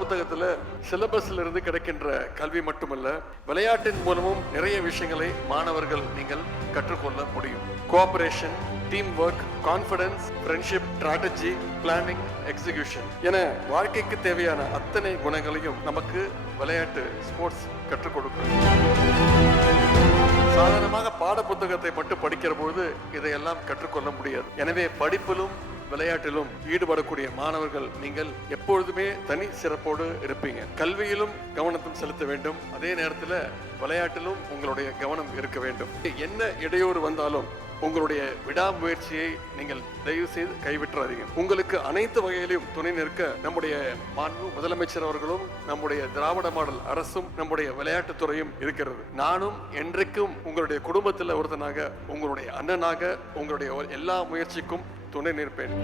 புத்தகத்துல சிலபஸ்ல இருந்து கிடைக்கின்ற கல்வி மட்டுமல்ல, விளையாட்டின் மூலமும் நிறைய விஷயங்களை மாணவர்கள் நீங்கள் கற்றுக்கொள்ள முடியும். Cooperation, team work, confidence, friendship, strategy, planning, execution என வாழ்க்கைக்கு தேவையான அத்தனை குணங்களையும் நமக்கு விளையாட்டு ஸ்போர்ட்ஸ் கற்றுக் கொடுக்கும். சாதாரணமாக பாட புத்தகத்தை மட்டும் படிக்கிற போது இதையெல்லாம் கற்றுக்கொள்ள முடியாது. எனவே படிப்பிலும் விளையாட்டிலும் ஈடுபடக்கூடிய மாணவர்கள் நீங்கள் எப்பொழுதுமே தனி சிறப்போடு இருப்பீங்க. கல்வியிலும் கவனத்தும் செலுத்த வேண்டும், அதே நேரத்தில் விளையாட்டிலும் உங்களுடைய கவனம் இருக்க வேண்டும். என்ன இடையூறு வந்தாலும் உங்களுடைய விடாமுயற்சியை நீங்கள் தயவு செய்து கைவிட்டுறாதீங்க. உங்களுக்கு அனைத்து வகையிலும் துணை நிற்க நம்முடைய மாண்பு முதலமைச்சர் அவர்களும் நம்முடைய திராவிட மாடல் அரசும் நம்முடைய விளையாட்டுத்துறையும் இருக்கிறது. நானும் என்றைக்கும் உங்களுடைய குடும்பத்தில் ஒருத்தனாக, உங்களுடைய அண்ணனாக, உங்களுடைய எல்லா முயற்சிக்கும் துணை நிற்பேன்.